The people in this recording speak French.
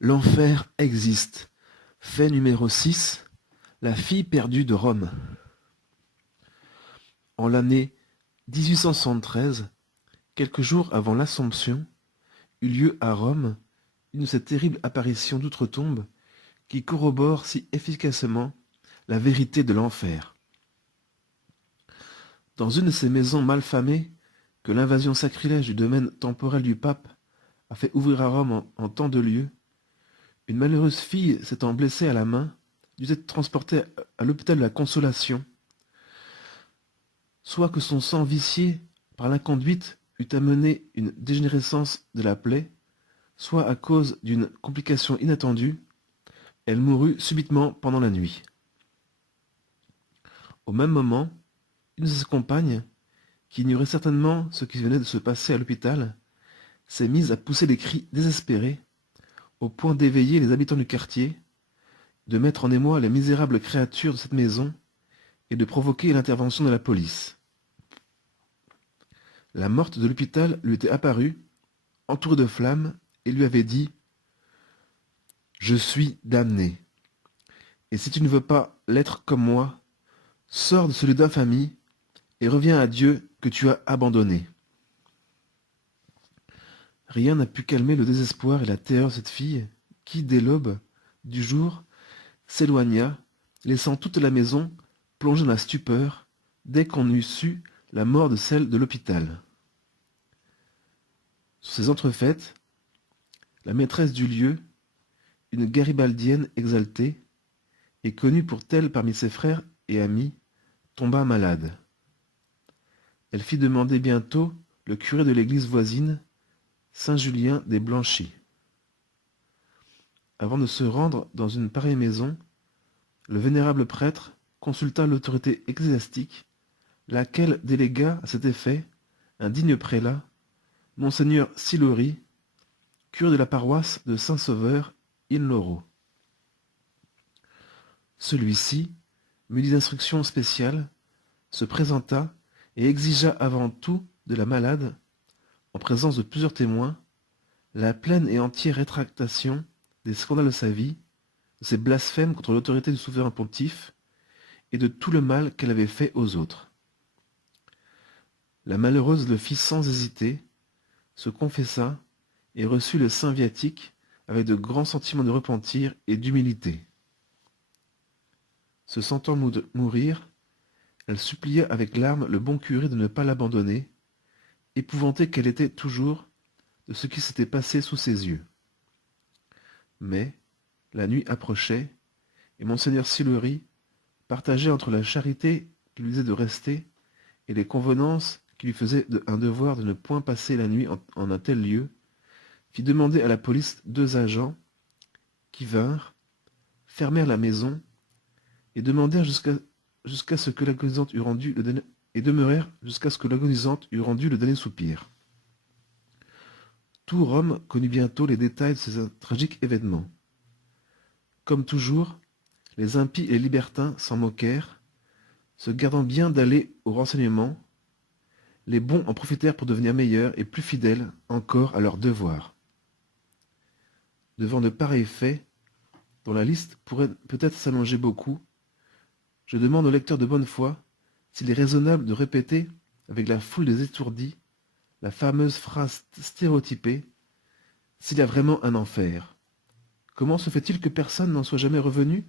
L'enfer existe. Fait numéro 6. La fille perdue de Rome. En l'année 1873, quelques jours avant l'Assomption, eut lieu à Rome une de ces terribles apparitions d'outre-tombe qui corroborent si efficacement la vérité de l'enfer. Dans une de ces maisons mal famées que l'invasion sacrilège du domaine temporel du pape a fait ouvrir à Rome en tant de lieu, une malheureuse fille s'étant blessée à la main dut être transportée à l'hôpital de la Consolation, soit que son sang vicié par l'inconduite eût amené une dégénérescence de la plaie, soit à cause d'une complication inattendue, elle mourut subitement pendant la nuit. Au même moment, une de ses compagnes, qui ignorait certainement ce qui venait de se passer à l'hôpital, s'est mise à pousser des cris désespérés, au point d'éveiller les habitants du quartier, de mettre en émoi les misérables créatures de cette maison et de provoquer l'intervention de la police. La morte de l'hôpital lui était apparue, entourée de flammes, et lui avait dit « Je suis damné. Et si tu ne veux pas l'être comme moi, sors de ce lieu d'infamie et reviens à Dieu que tu as abandonné. » Rien n'a pu calmer le désespoir et la terreur de cette fille, qui, dès l'aube du jour, s'éloigna, laissant toute la maison plongée dans la stupeur, dès qu'on eut su la mort de celle de l'hôpital. Sur ces entrefaites, la maîtresse du lieu, une garibaldienne exaltée, et connue pour telle parmi ses frères et amis, tomba malade. Elle fit demander bientôt le curé de l'église voisine, Saint-Julien des Blanchis. Avant de se rendre dans une pareille maison, le vénérable prêtre consulta l'autorité ecclésiastique, laquelle délégua à cet effet un digne prélat, Monseigneur Sylori, curé de la paroisse de Saint-Sauveur, in-Loro. Celui-ci, muni d'instructions spéciales, se présenta et exigea avant tout de la malade, en présence de plusieurs témoins, la pleine et entière rétractation des scandales de sa vie, de ses blasphèmes contre l'autorité du souverain pontife, et de tout le mal qu'elle avait fait aux autres. La malheureuse le fit sans hésiter, se confessa et reçut le saint viatique avec de grands sentiments de repentir et d'humilité. Se sentant mourir, elle supplia avec larmes le bon curé de ne pas l'abandonner, épouvantée qu'elle était toujours de ce qui s'était passé sous ses yeux. Mais la nuit approchait, et monseigneur Sillery partageait entre la charité qui lui disait de rester et les convenances qui lui faisaient un devoir de ne point passer la nuit en un tel lieu, fit demander à la police 2 agents qui vinrent, fermèrent la maison et demandèrent jusqu'à ce que l'agonisante eût rendu le dernier, et demeurèrent jusqu'à ce que l'agonisante eût rendu le dernier soupir. Tout Rome connut bientôt les détails de ces tragiques événements. Comme toujours, les impies et les libertins s'en moquèrent, se gardant bien d'aller aux renseignements. Les bons en profitèrent pour devenir meilleurs et plus fidèles encore à leurs devoirs. Devant de pareils faits, dont la liste pourrait peut-être s'allonger beaucoup, je demande au lecteur de bonne foi s'il est raisonnable de répéter, avec la foule des étourdis, la fameuse phrase stéréotypée « S'il y a vraiment un enfer, comment se fait-il que personne n'en soit jamais revenu ?